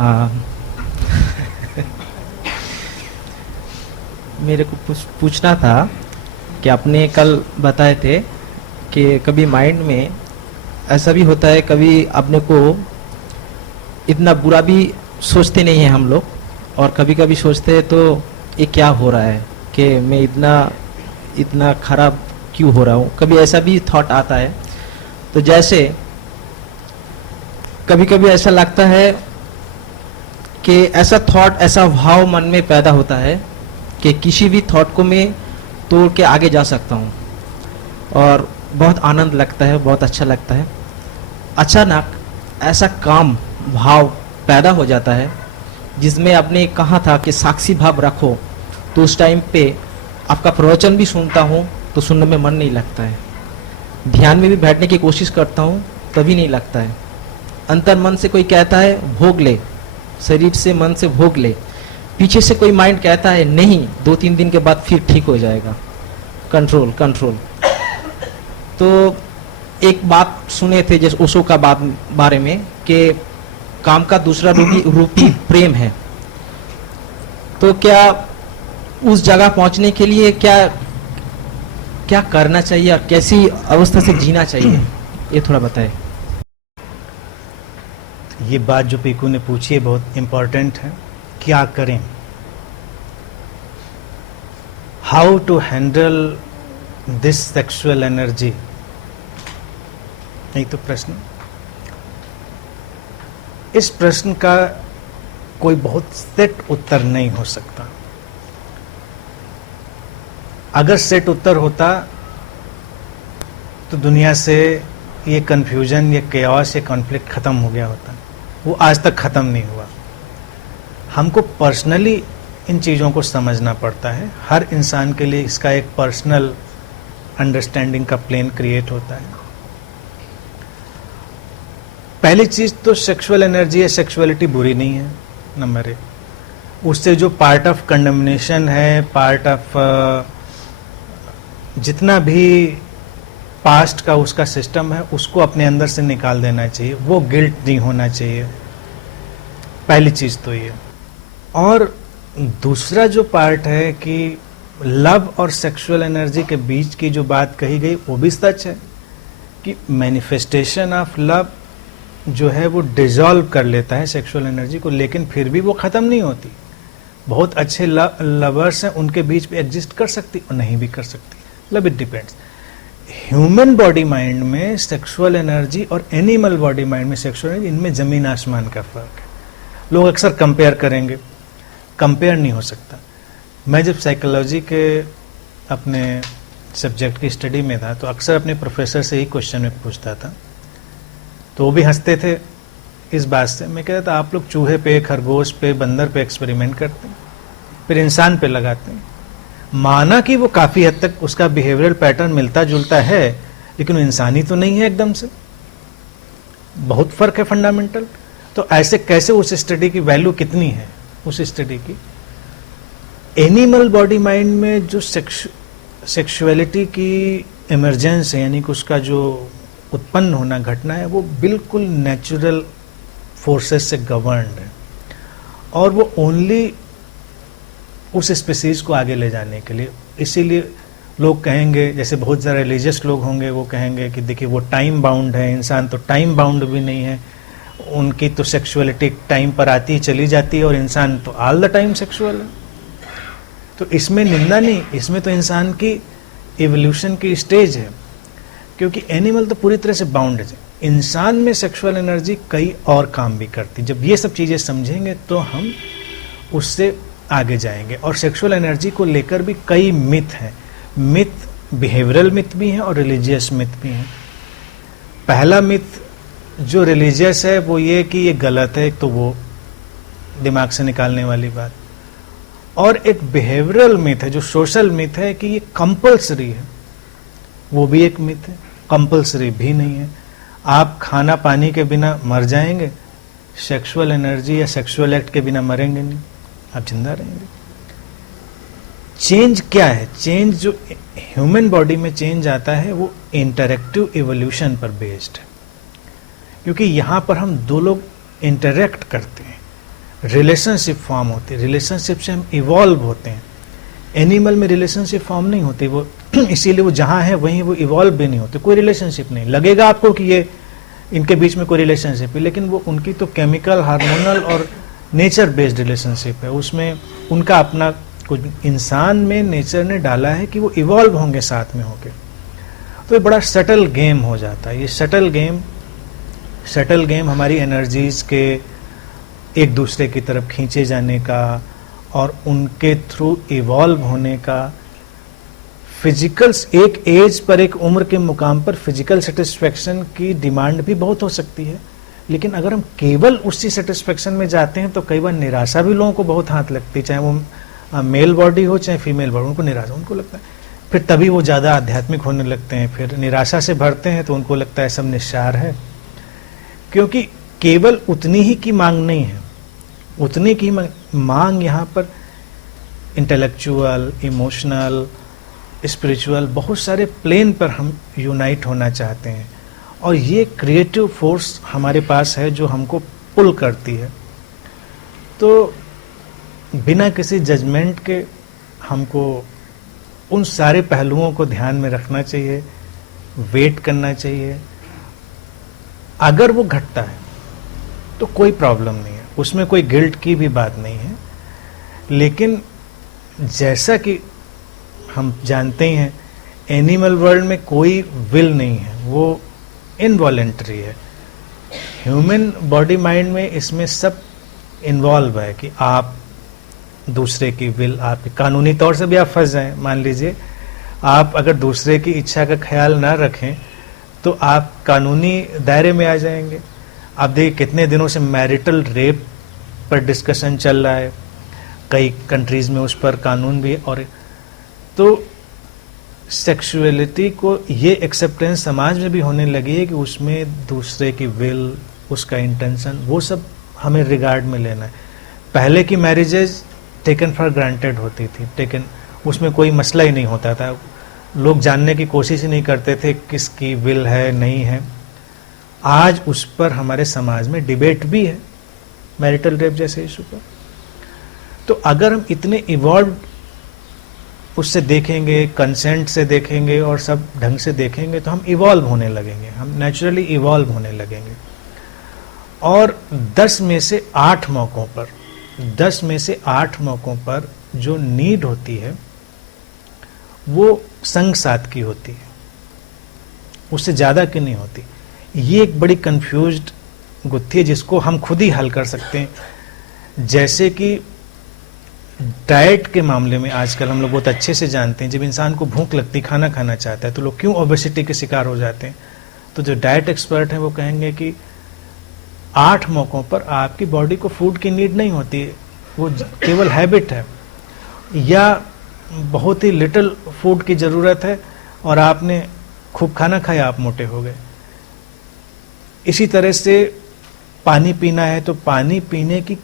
आ, मेरे को पूछना था कि आपने कल बताए थे कि कभी माइंड में ऐसा भी होता है, कभी अपने को इतना बुरा भी सोचते नहीं है हम लोग, और कभी कभी सोचते हैं तो ये क्या हो रहा है कि मैं इतना इतना खराब क्यों हो रहा हूँ, कभी ऐसा भी थॉट आता है। तो जैसे कभी कभी ऐसा लगता है कि ऐसा थॉट, ऐसा भाव मन में पैदा होता है कि किसी भी थॉट को मैं तोड़ के आगे जा सकता हूँ, और बहुत आनंद लगता है, बहुत अच्छा लगता है। अचानक ऐसा काम भाव पैदा हो जाता है जिसमें आपने कहा था कि साक्षी भाव रखो, तो उस टाइम पे आपका प्रवचन भी सुनता हूँ तो सुनने में मन नहीं लगता है, ध्यान में भी बैठने की कोशिश करता हूँ तभी नहीं लगता है। अंतर मन से कोई कहता है भोग ले, शरीर से मन से भोग ले, पीछे से कोई माइंड कहता है नहीं, 2-3 दिन के बाद फिर ठीक हो जाएगा, कंट्रोल कंट्रोल। तो एक बात सुने थे जैसे ओशो का बारे में कि काम का दूसरा रूपी प्रेम है। तो क्या उस जगह पहुंचने के लिए क्या क्या करना चाहिए और कैसी अवस्था से जीना चाहिए, ये थोड़ा बताएं। ये बात जो पीकू ने पूछी है बहुत इम्पोर्टेंट है। क्या करें, how to handle this sexual energy, यही तो प्रश्न। इस प्रश्न का कोई बहुत सेट उत्तर नहीं हो सकता। अगर सेट उत्तर होता तो दुनिया से ये कन्फ्यूजन, ये केओस, ये कॉन्फ्लिक्ट खत्म हो गया होता। वो आज तक खत्म नहीं हुआ। हमको पर्सनली इन चीज़ों को समझना पड़ता है। हर इंसान के लिए इसका एक पर्सनल अंडरस्टैंडिंग का प्लेन क्रिएट होता है। पहली चीज तो सेक्सुअल एनर्जी है, सेक्सुअलिटी बुरी नहीं है, नंबर 1। उससे जो पार्ट ऑफ कंडमनेशन है, पार्ट ऑफ जितना भी पास्ट का उसका सिस्टम है, उसको अपने अंदर से निकाल देना चाहिए। वो गिल्ट नहीं होना चाहिए, पहली चीज तो ये। और दूसरा जो पार्ट है कि लव और सेक्सुअल एनर्जी के बीच की जो बात कही गई वो भी सच है कि मैनिफेस्टेशन ऑफ लव जो है वो डिसॉल्व कर लेता है सेक्सुअल एनर्जी को, लेकिन फिर भी वो खत्म नहीं होती। बहुत अच्छे लवर्स हैं, उनके बीच में एग्जिस्ट कर सकती और नहीं भी कर सकती। Love it depends. Human body mind में सेक्सुअल एनर्जी और एनिमल बॉडी माइंड में सेक्सुअल एनर्जी, इनमें जमीन आसमान का फर्क है। लोग अक्सर कंपेयर करेंगे, कंपेयर नहीं हो सकता। मैं जब साइकोलॉजी के अपने सब्जेक्ट की स्टडी में था तो अक्सर अपने प्रोफेसर से ही क्वेश्चन में पूछता था, तो वो भी हंसते थे इस बात से। मैं कहता था आप लोग चूहे पे, खरगोश पे, बंदर पे एक्सपेरिमेंट करते हैं, फिर इंसान पे लगाते हैं। माना कि वो काफ़ी हद तक उसका बिहेवियरल पैटर्न मिलता जुलता है, लेकिन वो इंसानी तो नहीं है एकदम से, बहुत फर्क है फंडामेंटल। तो ऐसे कैसे उस स्टडी की वैल्यू कितनी है उस स्टडी की। एनिमल बॉडी माइंड में जो सेक्सुअलिटी की इमरजेंस है, यानी कि उसका जो उत्पन्न होना घटना है, वो बिल्कुल नेचुरल फोर्सेस से गवर्न्ड है, और वो ओनली उस स्पीसीज को आगे ले जाने के लिए। इसीलिए लोग कहेंगे, जैसे बहुत ज़्यादा रिलीजियस लोग होंगे, वो कहेंगे कि देखिए वो टाइम बाउंड है, इंसान तो टाइम बाउंड भी नहीं है, उनकी तो सेक्सुअलिटी टाइम पर आती ही चली जाती है और इंसान तो ऑल द टाइम सेक्सुअल है। तो इसमें निंदा नहीं, इसमें तो इंसान की इवोल्यूशन की स्टेज है, क्योंकि एनिमल तो पूरी तरह से बाउंड है। इंसान में सेक्सुअल एनर्जी कई और काम भी करती। जब ये सब चीज़ें समझेंगे तो हम उससे आगे जाएंगे। और सेक्सुअल एनर्जी को लेकर भी कई मिथ हैं। मिथ बिहेवियरल मिथ भी हैं और रिलीजियस मिथ भी हैं। पहला मिथ जो रिलीजियस है वो ये कि ये गलत है, तो वो दिमाग से निकालने वाली बात। और एक बिहेवियरल मिथ है जो सोशल मिथ है कि ये कंपल्सरी है, वो भी एक मिथ है। कंपल्सरी भी नहीं है। आप खाना पानी के बिना मर जाएंगे, सेक्सुअल एनर्जी या सेक्सुअल एक्ट के बिना मरेंगे नहीं, आप जिंदा रहेंगे। चेंज क्या है? चेंज जो ह्यूमन बॉडी में चेंज आता है वो इंटरैक्टिव इवोल्यूशन पर बेस्ड है, क्योंकि यहाँ पर हम दो लोग इंटरैक्ट करते हैं। रिलेशनशिप फॉर्म होती है, रिलेशनशिप से हम इवॉल्व होते हैं। एनिमल में रिलेशनशिप फॉर्म नहीं होती, वो इसीलिए वो जहाँ है वहीं वो इवॉल्व भी नहीं होते, कोई रिलेशनशिप नहीं। लगेगा आपको कि ये इनके बीच में कोई रिलेशनशिप है, लेकिन वो उनकी तो केमिकल, हार्मोनल और नेचर बेस्ड रिलेशनशिप है, उसमें उनका अपना कुछ। इंसान में नेचर ने डाला है कि वो इवॉल्व होंगे साथ में होके, तो ये बड़ा सटल गेम हो जाता है। ये सटल गेम हमारी एनर्जीज के एक दूसरे की तरफ खींचे जाने का और उनके थ्रू इवॉल्व होने का, फिजिकल एक एज पर, एक उम्र के मुकाम पर फिजिकल सेटिस्फेक्शन की डिमांड भी बहुत हो सकती है, लेकिन अगर हम केवल उसी सेटिस्फेक्शन में जाते हैं तो कई बार निराशा भी लोगों को बहुत हाथ लगती है, चाहे वो मेल बॉडी हो चाहे फीमेल बॉडी, उनको निराशा उनको लगता है, फिर तभी वो ज़्यादा आध्यात्मिक होने लगते हैं, फिर निराशा से भरते हैं तो उनको लगता है सब निस्सार है, क्योंकि केवल उतनी ही की मांग नहीं है, उतनी की मांग यहाँ पर इंटेलेक्चुअल, इमोशनल, स्पिरिचुअल, बहुत सारे प्लेन पर हम यूनाइट होना चाहते हैं, और ये क्रिएटिव फोर्स हमारे पास है जो हमको पुल करती है। तो बिना किसी जजमेंट के हमको उन सारे पहलुओं को ध्यान में रखना चाहिए, वेट करना चाहिए। अगर वो घटता है तो कोई प्रॉब्लम नहीं है, उसमें कोई गिल्ट की भी बात नहीं है, लेकिन जैसा कि हम जानते हैं एनिमल वर्ल्ड में कोई विल नहीं है, वो इनवॉलेंटरी है। ह्यूमन बॉडी माइंड में इसमें सब इन्वॉल्व है कि आप दूसरे की विल, आपके कानूनी तौर से भी आप फंस जाएं, मान लीजिए आप अगर दूसरे की इच्छा का ख्याल ना रखें तो आप कानूनी दायरे में आ जाएंगे। आप देखिए कितने दिनों से मैरिटल रेप पर डिस्कशन चल रहा है, कई कंट्रीज में उस पर कानून भी, और तो सेक्सुअलिटी को ये एक्सेप्टेंस समाज में भी होने लगी है कि उसमें दूसरे की विल, उसका इंटेंशन, वो सब हमें रिगार्ड में लेना है। पहले की मैरिजेज टेकन फॉर ग्रांटेड होती थी, उसमें कोई मसला ही नहीं होता था, लोग जानने की कोशिश ही नहीं करते थे किसकी विल है नहीं है। आज उस पर हमारे समाज में डिबेट भी है, मैरिटल रेप जैसे इशू पर। तो अगर हम इतने इवॉल्व उससे देखेंगे, कंसेंट से देखेंगे और सब ढंग से देखेंगे तो हम इवॉल्व होने लगेंगे, हम नेचुरली इवॉल्व होने लगेंगे। और 10 में से 8 मौकों पर, 10 में से 8 मौकों पर जो नीड होती है वो संग साथ की होती है, उससे ज़्यादा की नहीं होती। ये एक बड़ी कंफ्यूज्ड गुत्थी है जिसको हम खुद ही हल कर सकते हैं। जैसे कि डाइट के मामले में आजकल हम लोग बहुत अच्छे से जानते हैं, जब इंसान को भूख लगती, खाना खाना चाहता है, तो लोग क्यों ओबेसिटी के शिकार हो जाते हैं। तो जो डाइट एक्सपर्ट हैं वो कहेंगे कि 8 मौकों पर आपकी बॉडी को फूड की नीड नहीं होती, वो केवल हैबिट है, या बहुत ही लिटिल फूड की ज़रूरत है और आपने खूब खाना खाया, आप मोटे हो गए। इसी तरह से पानी पीना है तो पानी पीने की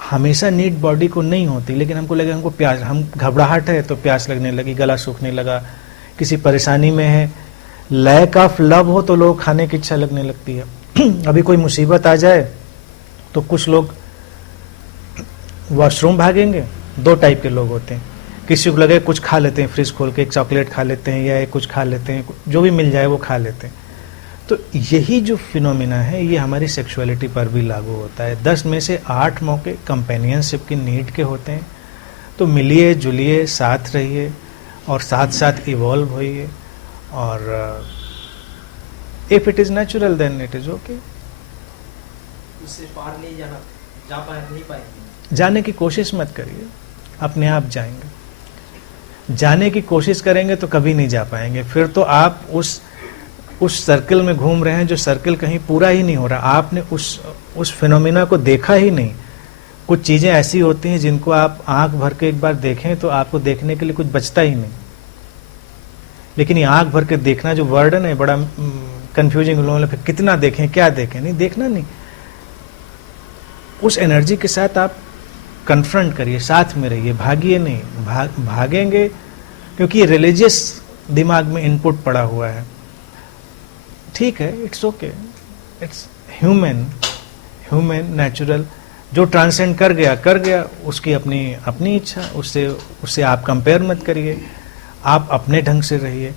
हमेशा नीड बॉडी को नहीं होती, लेकिन हमको लगे हमको प्यास, हम घबराहट है तो प्यास लगने लगी, गला सूखने लगा, किसी परेशानी में है, लैक ऑफ लव हो तो लोग खाने की इच्छा लगने लगती है। अभी कोई मुसीबत आ जाए तो कुछ लोग वॉशरूम भागेंगे। 2 टाइप के लोग होते हैं, किसी को लगे कुछ खा लेते हैं, फ्रिज खोल के एक चॉकलेट खा लेते हैं या कुछ खा लेते हैं, जो भी मिल जाए वो खा लेते हैं। तो यही जो फिनोमिना है ये हमारी सेक्सुअलिटी पर भी लागू होता है। 10 में से 8 मौके कंपेनियनशिप की नीड के होते हैं। तो मिलिए जुलिए, साथ रहिए और साथ साथ इवॉल्व होइए, और if it is natural then it is okay. उससे पार नहीं जाना, जा पाए नहीं पाएंगे। जाने की कोशिश मत करिए, अपने आप जाएंगे। जाने की कोशिश करेंगे तो कभी नहीं जा पाएंगे, फिर तो आप उस सर्कल में घूम रहे हैं जो सर्कल कहीं पूरा ही नहीं हो रहा। आपने उस फिनोमिना को देखा ही नहीं। कुछ चीज़ें ऐसी होती हैं जिनको आप आंख भर के एक बार देखें तो आपको देखने के लिए कुछ बचता ही नहीं, लेकिन ये आंख भर के देखना जो वर्ड है ना, बड़ा कंफ्यूजिंग। लोगों फिर कितना देखें, क्या देखें, नहीं देखना नहीं। उस एनर्जी के साथ आप कन्फ्रंट करिए, साथ में रहिए, भागिए नहीं। भागेंगे क्योंकि ये रिलीजियस दिमाग में इनपुट पड़ा हुआ है। ठीक है, it's okay, it's human natural, जो ट्रांसेंड कर गया, उसकी अपनी अपनी इच्छा, उससे उससे आप कंपेयर मत करिए, आप अपने ढंग से रहिए।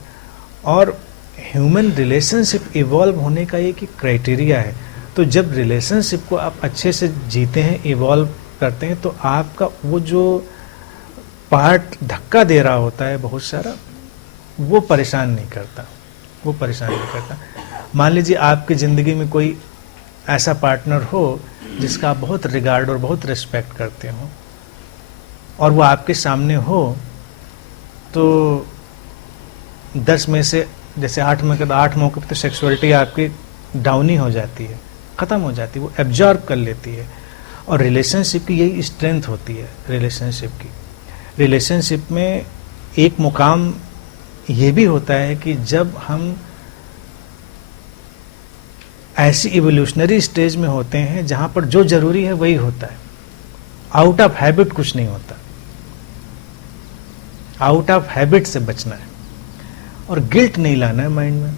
और ह्यूमन रिलेशनशिप इवॉल्व होने का एक क्राइटेरिया है। तो जब रिलेशनशिप को आप अच्छे से जीते हैं, इवॉल्व करते हैं, तो आपका वो जो पार्ट धक्का दे रहा होता है बहुत सारा, वो परेशान नहीं करता, वो परेशान नहीं करता। मान लीजिए आपकी ज़िंदगी में कोई ऐसा पार्टनर हो जिसका आप बहुत रिगार्ड और बहुत रिस्पेक्ट करते हो, और वो आपके सामने हो, तो 10 में से जैसे 8 मौके पर तो सेक्सुअलिटी आपकी डाउन ही हो जाती है, ख़त्म हो जाती है, वो एब्जॉर्ब कर लेती है। और रिलेशनशिप की यही स्ट्रेंथ होती है। रिलेशनशिप में एक मुकाम ये भी होता है कि जब हम ऐसी इवोल्यूशनरी स्टेज में होते हैं जहां पर जो जरूरी है वही होता है, आउट ऑफ हैबिट कुछ नहीं होता, आउट ऑफ हैबिट से बचना है और गिल्ट नहीं लाना है माइंड में।